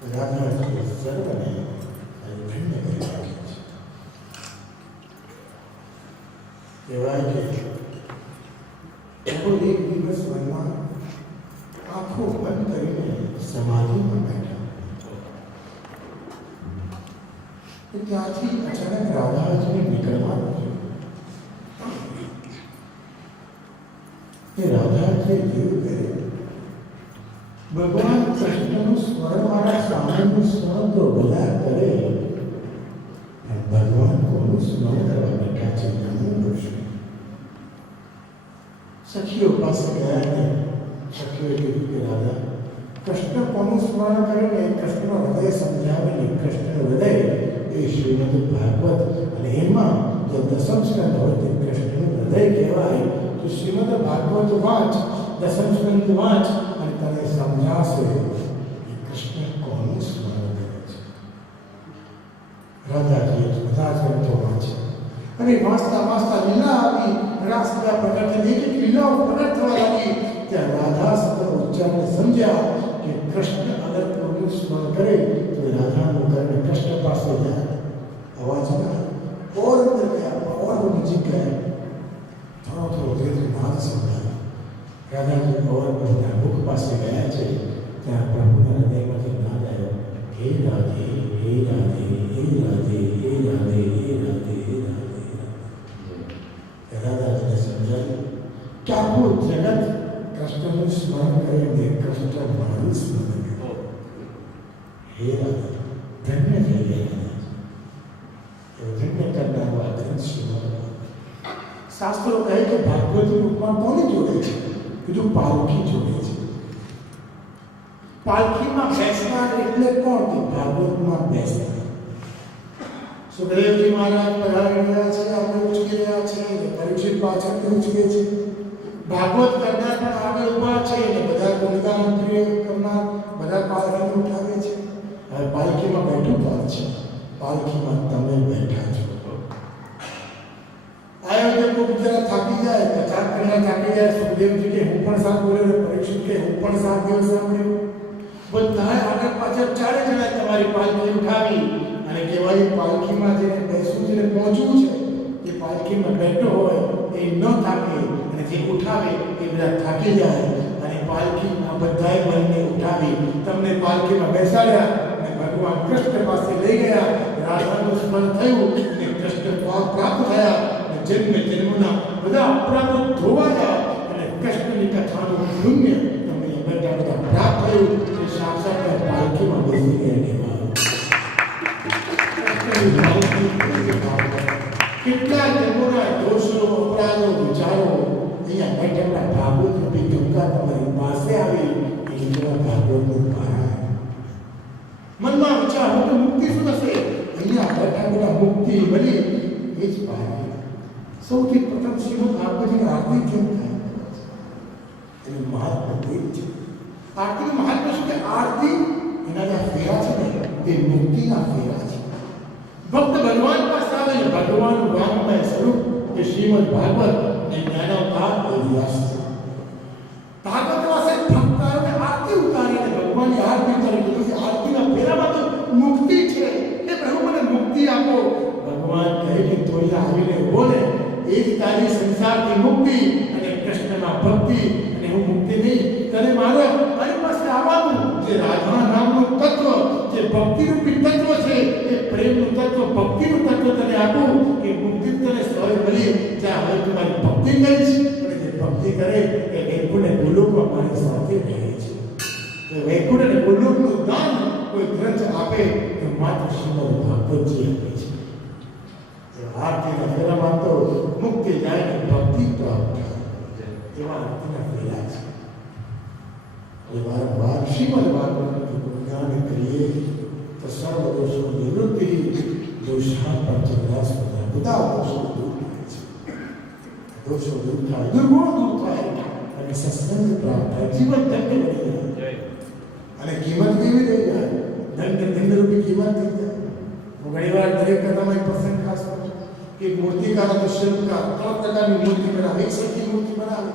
રાધાજી સર્વને ધન્ય કરી રાખે છે. કહેવાય કે એવો એક દિવસ વનમાં આંખો બંધ કરીને સમાધિમાં બેઠા. ત્યાંથી અચાનક રાધાજીને નીકળવાનું થયું. એ રાધાજીએ જોયું કે ભગવાન કૃષ્ણનું સ્મરણ મારા સામાન્ય સ્મરણ તો બધા કરે, પણ ભગવાન કોનું સ્મરણ કરવા બેઠા છે જાણવું પડશે. સખીઓ પાસે ગયા ને સખીઓએ કીધું કે રાધા, કૃષ્ણ કોનું સ્મરણ કરે ને કૃષ્ણનો હૃદય સમજાવે ને કૃષ્ણનું હૃદય એ શ્રીમદ ભાગવત, અને એમાં જે દસમ સ્કંદ હોય તે કૃષ્ણનું હૃદય કહેવાય. તો શ્રીમદ ભાગવત વાંચ, દસમ સ્કંદ વાંચ અને તને સમજાશે કે કૃષ્ણ કોનું સ્મરણ કરે છે. રાધાજીએ બધા ગ્રંથો વાંચ્યા અને વાંચતા વાંચતા લીલા આવી, રાસલીલા પ્રગટ થઈ, એક લીલાઓ પ્રગટ થવા લાગી. ત્યાં રાધા શબ્દ ઉચ્ચારને સમજ્યા કે કૃષ્ણ અગર કોનું સ્મરણ કરે તો રાધાનું કર્ણ કૃષ્ણ પાસે જાય. અવાજ ના और अंदर गया और वो नजीक गए, थोड़ा थोड़ा धीरे धीरे नाद संभળાય. રાધાજી और બધા મુખ પાસે ગયા છે ત્યાં પ્રભુના હૃદયમાંથી નાદ આવ્યો, હે રાધે હે રાધે હે રાધે હે રાધે હે રાધે હે રાધે. રાધાજીને સમજાયું કે આખું જગત કૃષ્ણનું સ્મરણ કરીને કૃષ્ણ મારું સ્મરણ કરે. હે રાધા, ધન્ય થઈ ગયા. શાસ્ત્રો કહે કે ભાગવત રૂપમાં કોને જોડે છે? કીધું પાલખી જોડે છે. પાલખીમાં બેસનાર એટલે કોણ? કે ભાગવતમાં બેસનાર. સુખદેવજી મહારાજ પધારી રહ્યા છે, આપણે ઉચકી રહ્યા છે, પરીક્ષિત પાછળથી ઉચકે છે. ભાગવત કરનાર પણ આગળ ઉભા છે અને બધા ગુણગાન કરનાર બધા પાલખીને ઉઠાવે છે. હવે પાલખીમાં બેઠું કોણ છે? પાલખીમાં તમે બેઠા છો. આયોજક કોઈ જરા થાકી જાય, 50 કલાક થાકી જાય, સુખદેવજી કે હું પણ સાથ બોલ્યો, પરીક્ષિત કે હું પણ સાથ દેવ સાંભળ્યો. બધા આગળ પાછળ ચારે જણા તમારી પાલખી ઉઠાવી અને કહેવાય પાલખીમાં જેને બેસવું છે, પહોંચવું છે, એ પાલખીમાં બેઠો હોય એ ન થાકે અને જે ઉઠાવે એ બધા થાકી જાય. અને પાલખીમાં બધાએ બંને ઉઠાવી તમને પાલખીમાં બેસાડ્યા અને ભગવાન કૃષ્ણ પાસે લઈ ગયા. રાધાનું સ્મરણ થયું અને કૃષ્ણ પ્રાપ્ત થયા. જન્મ જન્મના બધા અપરાધો ધોવા જાય અને કૃષ્ણની કથાનું પુણ્ય તમને બેઠા બેઠા પ્રાપ્ત થયું. એ સાક્ષાત પાલખીમાં બેસી ગયા. કેટલા જન્મોના દોષો, અપરાધો, વિચારો અહીંયા બેઠા ભાગવત રૂપી ગંગા તમારી પાસે આવી. એ ભાગવતનું પારાયણ. મનમાં વિચાર હું તો મુક્તિ શું થશે? અહીંયા બેઠા બેઠા મુક્તિ મળી એ જ પારાયણ. સૌથી પ્રથમ શ્રીમદ ભાગવતની આરતી કેમ થાય? એનું મહાત્મ્ય એક છે. આરતીનું મહાત્મ્ય શું? કે આરતી એના જે ફેરા છે ને એ મુક્તિના ફેરા છે. ભક્ત ભગવાન પાસે આવે ને ભગવાનનું વાંગમય સ્વરૂપ એ શ્રીમદ ભાગવત ને જ્ઞાનાવતાર એ વ્યાસ છે. ભાગવત પાસે ભક્ત આવે આરતી ઉતારીને ભગવાનની આરતી કરી દીધી. આરતીના ફેરામાં તો મુક્તિ છે. એ પ્રભુ મને મુક્તિ આપો. ભગવાન કહે કે તું અહીંયા આવીને બોલે એ જ તારી સંસારની મુક્તિ અને કૃષ્ણમાં ભક્તિ. અને હું મુક્તિ નહીં, તને મારી પાસે આવવાનું. જે રાધા નામનું તત્વ, જે ભક્તિરૂપી તત્વ છે, એ પ્રેમનું તત્વ, ભક્તિનું તત્વ તને આપું કે મુક્તિ તને સહજ મળી. જ્યાં હવે તું મારી ભક્તિ કરીશ અને જે ભક્તિ કરે એ વૈકુંઠ અને ગોલોકમાં મારી સાથે રહે છે. વૈકુંઠ અને ગોલોકનું દાન કોઈ ગ્રંથ આપે તો માત્ર શ્રીમદ ભાગવતજી આપે છે. આરતીના ફેરામાં તો મુક્તિ જાય ને ભક્તિ પ્રાપ્ત થાય. એવા આરતીના ફેરા છે. એ વારંવાર શ્રીમદ ભાગવતનું ગુણગાન કરીએ તો સર્વ દોષો નિવૃત્તિ, દોષા પંચગ્રાસ બધા દોષો દૂર થાય છે. દોષો દૂર થાય, દુર્ગુણ દૂર થાય અને સત્સંગ પ્રાપ્ત થાય. જીવન ધન્ય બની જાય અને કિંમત કેવી થઈ જાય? ધનરૂપી કિંમત થઈ જાય. હું ઘણી વાર દરેક કથામાં એક પ્રસંગ ખાસ કરું કે મૂર્તિકાર અને શિલ્પકાર 3 પ્રકારની મૂર્તિ બનાવે. એક સરખી મૂર્તિ બનાવે.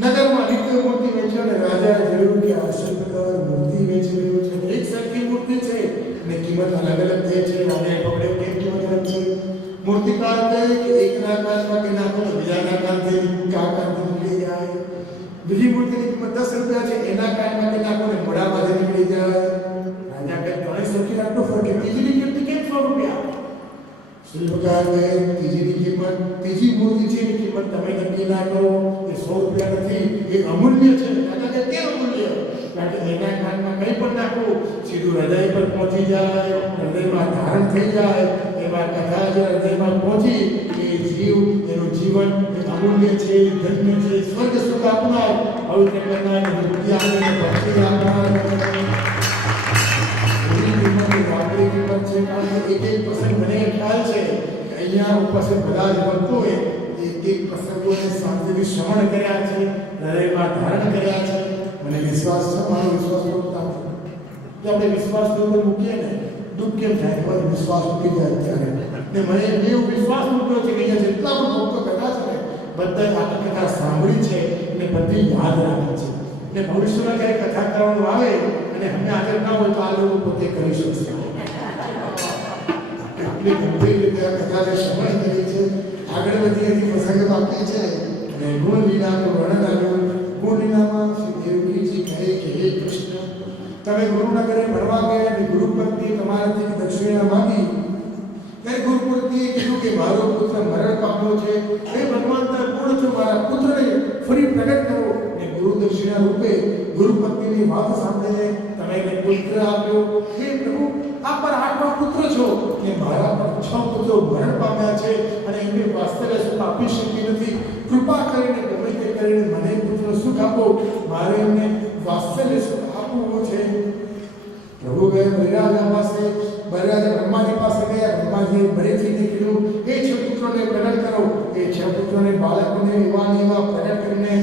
નગરમાં નિત્ય મૂર્તિ વેચે અને રાજાએ જોયું કે આ શિલ્પકાર મૂર્તિ વેચી રહ્યો છે. એક સરખી શિલ્પકારે ત્રીજીની કિંમત, ત્રીજી મૂર્તિ છે એની કિંમત તમે નક્કી ના કરો. એ 100 રૂપિયા નથી, એ અમૂલ્ય છે. દાદા કે કેમ અમૂલ્ય? કારણ કે એના કાનમાં કંઈ પણ નાખો સીધું હૃદય પર પહોંચી જાય, હૃદયમાં ધારણ થઈ જાય. એવા કથા જે હૃદયમાં પહોંચી એ જીવ, એનું જીવન એ અમૂલ્ય છે, ધન્ય છે, સ્વર્ગ સુખ આપનાર, પવિત્ર કરનાર, મુક્તિ આપનાર, ભક્તિ આપનાર. એક પ્રસંગ મને ખ્યાલ છે કે અહીંયા ઉપસ્થિત બધા જ ભક્તોએ એક પ્રસંગોને શાંતિથી શ્રવણ કર્યા છે, હૃદયમાં ધારણ કર્યા છે. મને વિશ્વાસ છે, મારો વિશ્વાસ કરતા કે આપણે વિશ્વાસ ઉપર મૂકીએ ને દુઃખ કેમ થાય, પણ વિશ્વાસ મૂકી જાય ત્યારે. ને મને એવો વિશ્વાસ મૂક્યો છે કે અહીંયા જેટલા પણ ભક્તો બેઠા છે ને બધા આ કથા સાંભળી છે અને બધી યાદ રાખે છે. ને ભવિષ્યમાં ક્યારે કથા કરવાનું આવે અને અમને હાજર ના હોય તો આ લોકો પોતે કરી શકશે. એટલી ગંભીર રીતે આ કથા જે શ્રવણ કરી છે, આગળ વધી એની પ્રસંગ બાકી છે. અને ગુણલીલાનું વર્ણન આવ્યું. ગુણલીલામાં શ્રી દેવકીજી કહે કે હે કૃષ્ણ, તમે ગુરુના ઘરે ભણવા ગયા અને ગુરુ પત્ની તમારાથી દક્ષિણા માંગી ત્યારે ગુરુ પત્નીએ કીધું કે મારો પુત્ર મરણ પામ્યો છે, હે ભગવાન તમે પૂર્ણ છો, મારા પુત્રને ફરી પ્રગટ કરો. ને ગુરુ દક્ષિણા રૂપે ગુરુ પત્નીની વાત સાંભળીને તમે એને પુત્ર આપ્યો. હે પ્રભુ, આપ પર 8મા પુત્ર છો ને મારા પર 6 પુત્રો મરણ પામ્યા છે અને એમને વાસ્તવ્ય સુખ આપી શકી નથી. કૃપા કરીને ગમે તે કરીને મને પુત્ર સુખ આપો, મારે એમને વાસ્તવ્ય સુખ આપવું છે. પ્રભુ ગયા બલિરાજા પાસે, બલિરાજા બ્રહ્માજી પાસે ગયા. બ્રહ્માજીએ ફરીથી કીધું એ 6 પુત્રોને પ્રગટ કરો. એ 6 પુત્રોને બાળકોને એવા પ્રગટ કરીને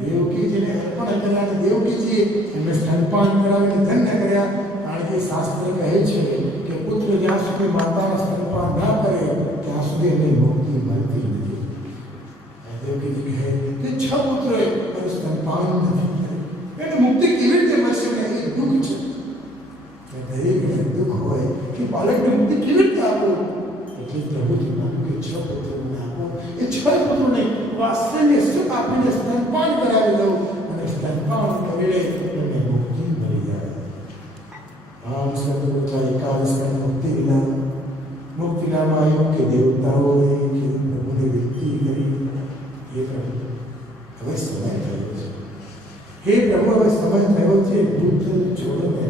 દેવકીજીને અર્પણ કર્યા અને દેવકીજીએ એમને સ્તનપાન કરાવીને ધન્ય કર્યા. કારણ કે શાસ્ત્ર કહે છે કે પુત્ર જ્યાં સુધી માતાના સ્તનપાન ના કરે ત્યાં સુધી એને મુક્તિ મળતી નથી. દેવકીજી કહે કે 6 પુત્રોએ સ્તનપાન નથી કર્યું, એને મુક્તિ કેવી રીતે મળશે? એ દુઃખ છે. દરેક દુઃખ હોય કે બાળકને મુક્તિ કેવી રીતે આપો? એટલે પ્રભુજી માનું કે 6 પુત્રોને આપો. એ 6 પુત્રોને વાસ્તવ્ય સુખ આપીને સ્તનપાન કરાવી દઉં અને સ્તનપાન કરીને એમને મુક્તિ મળી જાય. આમ સદગુરુના 41 મુક્તિના મુક્તિનામાં આવ્યું કે દેવતાઓએ કે પ્રભુને વિનંતી કરી, હે પ્રભુ હવે સમય થયો છે, હે પ્રભુ હવે સમય થયો છે, દુઃખ છોડો.